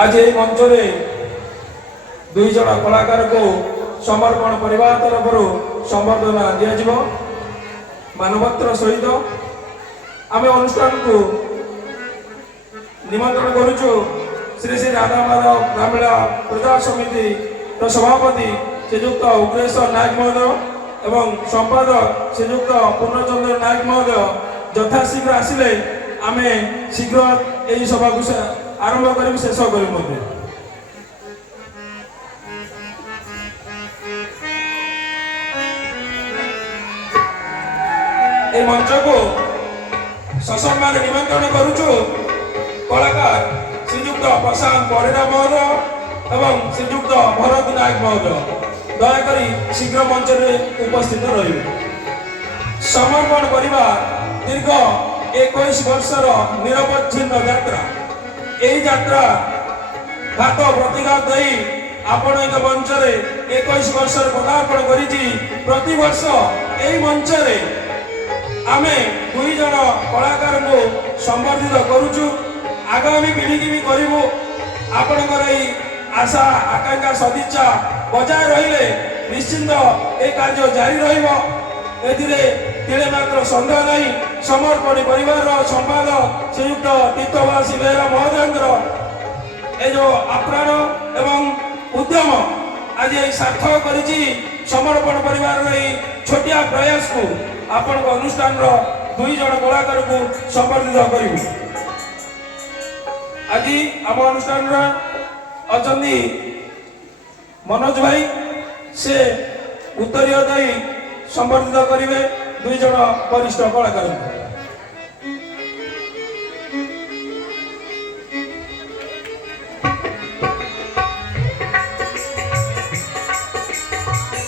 आज ये मंच में दुई जन कलाकार को समर्पण परिवार तरफ संबर्धना दिज्व मानवत्र सहित आम अनुष्ठान को निमंत्रण करुचु श्री श्री राधा माधव ग्रामीण प्रजा समिति सभापति श्रीजुक्त उग्रेश्वर नायक महोदय एवं संपादक श्रीजुक्त पूर्णचंद्र नायक महोदय यथाशीघ्र आसिले आम शीघ्र यही सभा को आरंभ कर शेष कर मंच को ससम्मान निमंत्रण करुचु कलाकार श्रीजुक्त प्रशांत परिड़ा महोदय एवं श्रीजुक्त भरत नायक महोदय दयाकोरी शीघ्र मंच में उपस्थित रही समर्पण परिवार दीर्घ 21 वर्षर निरवच्छिन्न यात्रा यही यात्रा घात प्रतिघात दे आपण एक मंच में 21 वर्षर पदार्पण करिछि प्रति वर्ष यही मंच में आमे दुई जन कलाकार को संबर्धित करुचु आगामी पीढ़ी की भी करू आपणकर आशा आकांक्षा सदिच्छा बजाय रहिले निश्चिंत ए कार्य जारी रही मात्र सन्देह नहीं समर्पण परिवार संपादक श्रीयुक्त तीर्थवासी बेहरा महोदय ए जो आप्राण एवं उद्यम आज सार्थक करिछि समर्पण परिवार छोटिया प्रयास को आपण अनुष्ठान दुई जन कलाकार को संबर्धित करूँ आज आम अनुष्ठान अच्छा मनोज भाई से उत्तरीय दे संबर्धित करेंगे दुई जन वरिष्ठ कलाकार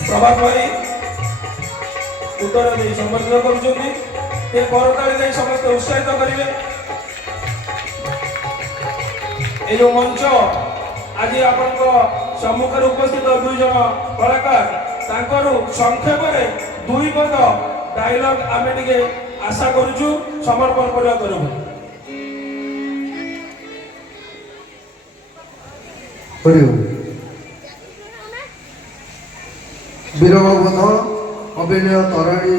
प्रभात भाई उत्तर दे संबर्धित कर समस्त उत्साहित करेंगे ये जो मंच आज आपण सम्मुख उपस्थित दुई जन कलाकार संक्षेप दुई पद डायलॉग आम टे आशा करुचु समर्पण करने तरफ वीरबोध अभिनय तराणी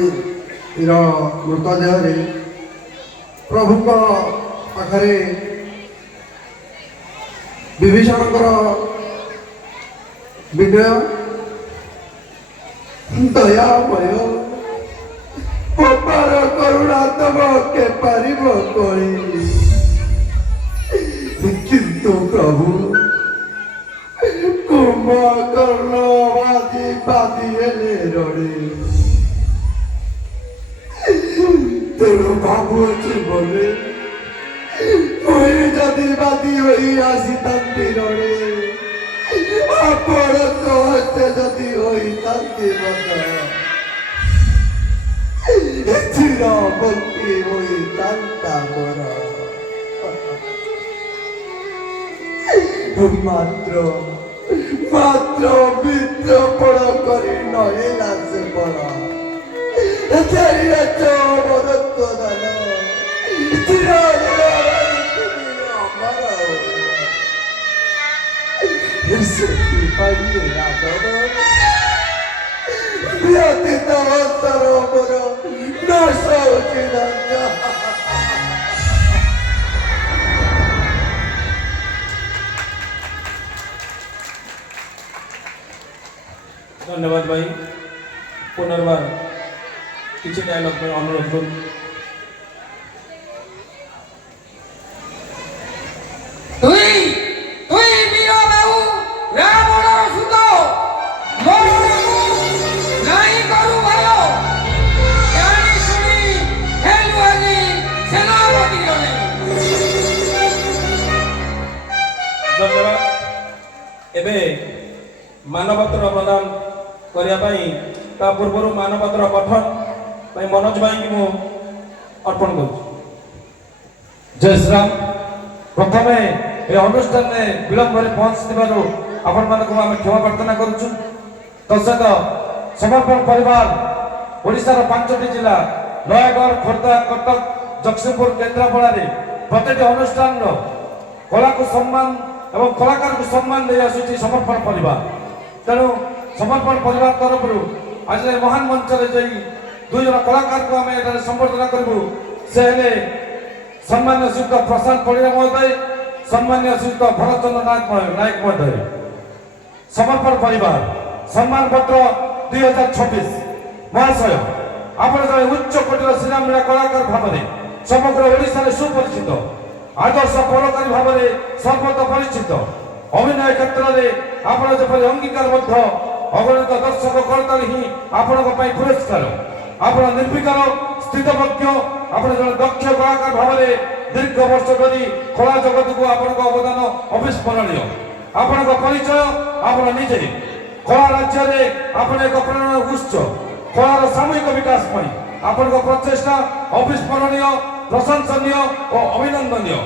मृतदेह प्रभु पाखरे विभीषण विनय दयामय अपार करुणा तब के पारिब करी किंतु प्रभु कुंभकर्ण बाजी बाजी हेले रड़े तेणु भावुची बोले जदि बादी होई आसी तांती रड़े आपण कहते जदि होई तांती बता चिर भक्ति होई तांता मोरा मात्र मात्र मित्र पड़ करी नहेला से पड़ा तेरी चौबदत्व दान चिरा व्यतीत सरोवर नाश धन्यवाद भाई पुनर्बार किसी डायलॉग में अनुरोध करूँ धन्यवाद एबे मानवपत्र प्रदान करने पूर्व मानवपत्र पठन मनोज भाई की मु अर्पण कर जय श्री राम प्रथम ये अनुष्ठान में विलंब पहुंचवर आपण मान क्षमा प्रार्थना करुचु तत्सत समर्पण परिवार ओडिशार 5टी जिला नयगढ़ खोर्धा कटक जगतसिंहपुर केन्द्रापड़ा प्रत्येक अनुष्ठान कला को सम्मान ଏବଂ କଳାକାରଙ୍କୁ ସମ୍ମାନ ଦେଇ ଆସୁଛି ସମର୍ପଣ ପରିବାର। ତେଣୁ ସମର୍ପଣ ପରିବାର ତରଫରୁ ଆଜି ଏ ମହାନ ମଞ୍ଚରେ ଯାଇ ଦୁଇ ଜଣ କଳାକାରଙ୍କୁ ଆମେ ଏଠାରେ ସମ୍ବର୍ଦ୍ଧନା କରିବୁ। ସେ ହେଲେ ସମ୍ମାନୀୟ ଶ୍ରୀଯୁକ୍ତ ପ୍ରଶାନ୍ତ ପରିଡ଼ା ମହୋଦୟ, ସମ୍ମାନୀୟ ଶ୍ରୀଯୁକ୍ତ ଭରତଚନ୍ଦ୍ର ନାୟକ ମହୋଦୟ। ସମର୍ପଣ ପରିବାର ସମ୍ମାନ ପତ୍ର 2026। ମହାଶୟ, ଆପଣ ଜଣେ ଉଚ୍ଚ କୋଟିର ଶ୍ରୀରାମଲୀଳା କଳାକାର ଭାବରେ ସମଗ୍ର ଓଡ଼ିଶାରେ ସୁପରିଚିତ, ଆଦର୍ଶ ପରୋକାରୀ ଭାବରେ ସର୍ବତ ପରିଚିତ। ଅଭିନୟ କ୍ଷେତ୍ରରେ ଆପଣ ଯେପରି ଅଙ୍ଗୀକାର ମଧ୍ୟ ଅଗଣିତ ଦର୍ଶକ କରତାଳି ହିଁ ଆପଣଙ୍କ ପାଇଁ ପୁରସ୍କାର। ଆପଣ ନିର୍ବିକାର ସ୍ଥିତପ୍ରଜ୍ଞ, ଆପଣ ଜଣେ ଦକ୍ଷ କଳାକାର ଭାବରେ ଦୀର୍ଘ ବର୍ଷ ଧରି କଳା ଜଗତକୁ ଆପଣଙ୍କ ଅବଦାନ ଅବିସ୍ମରଣୀୟ। ଆପଣଙ୍କ ପରିଚୟ ଆପଣ ନିଜେ। କଳା ରାଜ୍ୟରେ ଆପଣ ଏକ ପ୍ରେରଣା ଉତ୍ସ। କଳାର ସାମୂହିକ ବିକାଶ ପାଇଁ ଆପଣଙ୍କ ପ୍ରଚେଷ୍ଟା ଅବିସ୍ମରଣୀୟ, ପ୍ରଶଂସନୀୟ ଓ ଅଭିନନ୍ଦନୀୟ।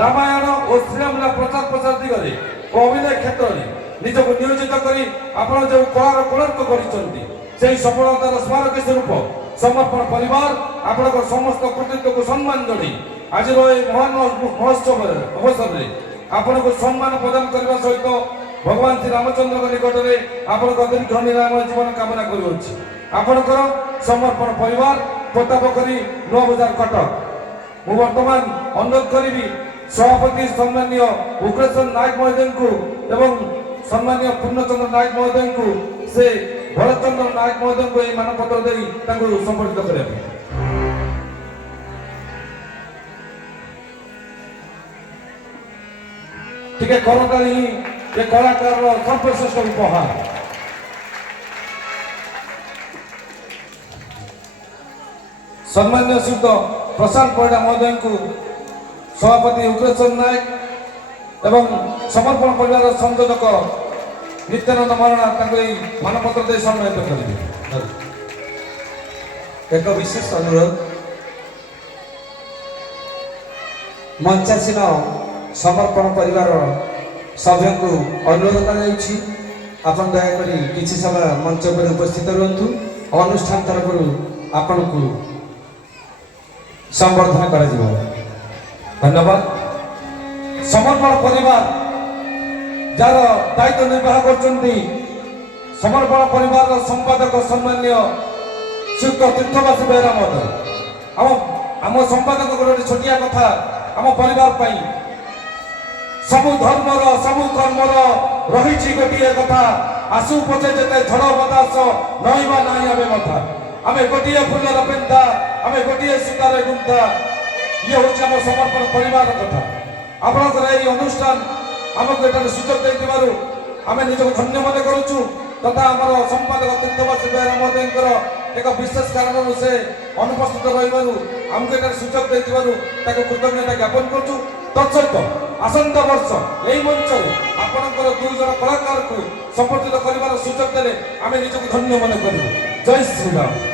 ରାମାୟଣ ଓ ଶ୍ରୀରାମଲୀଳା ପ୍ରଚାର ପ୍ରସାର ଦିଗରେ ଓ ଅଭିନୟ କ୍ଷେତ୍ରରେ ନିଜକୁ ନିୟୋଜିତ କରି ଆପଣ ଯେଉଁ କଳାର କୋଣାର୍କ କରିଛନ୍ତି, ସେହି ସଫଳତାର ସ୍ମାରକୀ ସ୍ୱରୂପ ସମର୍ପଣ ପରିବାର ଆପଣଙ୍କ ସମସ୍ତ କୃତିତ୍ୱକୁ ସମ୍ମାନ ଜଣାଇ ଆଜିର ଏହି ମହାନ ମହୋତ୍ସବରେ ଅବସରରେ ଆପଣଙ୍କୁ ସମ୍ମାନ ପ୍ରଦାନ କରିବା ସହିତ ଭଗବାନ ଶ୍ରୀରାମଚନ୍ଦ୍ରଙ୍କ ନିକଟରେ ଆପଣଙ୍କ ଦୀର୍ଘ ନିରାମୟ ଜୀବନ କାମନା କରୁଅଛି। ଆପଣଙ୍କର ସମର୍ପଣ ପରିବାର, ପ୍ରତାପଖରୀ, ନୂଆବଜାର, କଟକ। ମୁଁ ବର୍ତ୍ତମାନ ଅନୁରୋଧ କରିବି ସଭାପତି ସମ୍ମାନୀୟ ଉଗ୍ରସେନ ନାୟକ ମହୋଦୟଙ୍କୁ ଏବଂ ସମ୍ମାନୀୟ ପୂର୍ଣ୍ଣଚନ୍ଦ୍ର ନାୟକ ମହୋଦୟଙ୍କୁ ସେ ଭରତଚନ୍ଦ୍ର ନାୟକ ମହୋଦୟଙ୍କୁ ଏହି ମାନପତ୍ର ଦେଇ ତାଙ୍କୁ ସମ୍ବର୍ଦ୍ଧିତ କରିବା ପାଇଁ। ଟିକେ କରତାଳି ହିଁ ଏ କଳାକାରର ସର୍ବଶ୍ରେଷ୍ଠ ଉପହାର। ସମ୍ମାନୀୟ ଶ୍ରୀଯୁକ୍ତ ପ୍ରଶାନ୍ତ ପରିଡ଼ା ମହୋଦୟଙ୍କୁ ସଭାପତି ଉଗ୍ରସେନ ନାୟକ ଏବଂ ସମର୍ପଣ ପରିବାରର ସଂଯୋଜକ ନିତ୍ୟାନନ୍ଦ ମହାରଣା ତାଙ୍କୁ ଏହି ମାନପତ୍ର ଦେଇ ସମ୍ମାନିତ କରିବେ। ଏକ ବିଶେଷ ଅନୁରୋଧ, ମଞ୍ଚାସୀନ ସମର୍ପଣ ପରିବାର ସଭ୍ୟଙ୍କୁ ଅନୁରୋଧ କରାଯାଉଛି, ଆପଣ ଦୟାକରି କିଛି ସମୟ ମଞ୍ଚ ଉପରେ ଉପସ୍ଥିତ ରୁହନ୍ତୁ। ଅନୁଷ୍ଠାନ ତରଫରୁ ଆପଣଙ୍କୁ ସମ୍ବର୍ଦ୍ଧନା କରାଯିବ। ଧନ୍ୟବାଦ। ସମର୍ପଣ ପରିବାର ଯାହାର ଦାୟିତ୍ୱ ନିର୍ବାହ କରୁଛନ୍ତି, ସମର୍ପଣ ପରିବାରର ସମ୍ପାଦକ ସମ୍ମାନୀୟ ଶ୍ରୀଯୁକ୍ତ ତୀର୍ଥବାସୀ ବେହେରା ମହୋଦୟ। ଆମ ସମ୍ପାଦକଙ୍କର ଗୋଟେ ଛୋଟିଆ କଥା ଆମ ପରିବାର ପାଇଁ। ସବୁ ଧର୍ମର ସବୁ କର୍ମର ରହିଛି ଗୋଟିଏ କଥା, ଆସୁ ପଛେ ଯେତେ ଝଡ଼ ବତାସ ନଇବା ନାହିଁ ଆମେ କଥା। ଆମେ ଗୋଟିଏ ଫୁଲର ପେନ୍ଥା, ଆମେ ଗୋଟିଏ ସୂତାରେ ଗୁନ୍ଥା। ଇଏ ହେଉଛି ଆମ ସମର୍ପଣ ପରିବାର କଥା। ଆପଣଙ୍କର ଏହି ଅନୁଷ୍ଠାନ ଆମକୁ ଏଠାରେ ସୁଯୋଗ ଦେଇଥିବାରୁ ଆମେ ନିଜକୁ ଧନ୍ୟ ମନେ କରୁଛୁ, ତଥା ଆମର ସମ୍ପାଦକ ତୀର୍ଥବାସୀ ବେହେରା ମହୋଦୟଙ୍କର ଏକ ବିଶେଷ କାରଣରୁ ସେ ଅନୁପସ୍ଥିତ ରହିବାରୁ ଆମକୁ ଏଠାରେ ସୁଯୋଗ ଦେଇଥିବାରୁ ତାକୁ କୃତଜ୍ଞତା ଜ୍ଞାପନ କରୁଛୁ। ତତ୍ସହିତ ଆସନ୍ତା ବର୍ଷ ଏହି ମଞ୍ଚରେ ଆପଣଙ୍କର ଦୁଇ ଜଣ କଳାକାରକୁ ସମ୍ବର୍ଦ୍ଧିତ କରିବାର ସୁଯୋଗ ଦେଲେ ଆମେ ନିଜକୁ ଧନ୍ୟ ମନେ କରିବୁ। ଜୟ ଶ୍ରୀରାମ।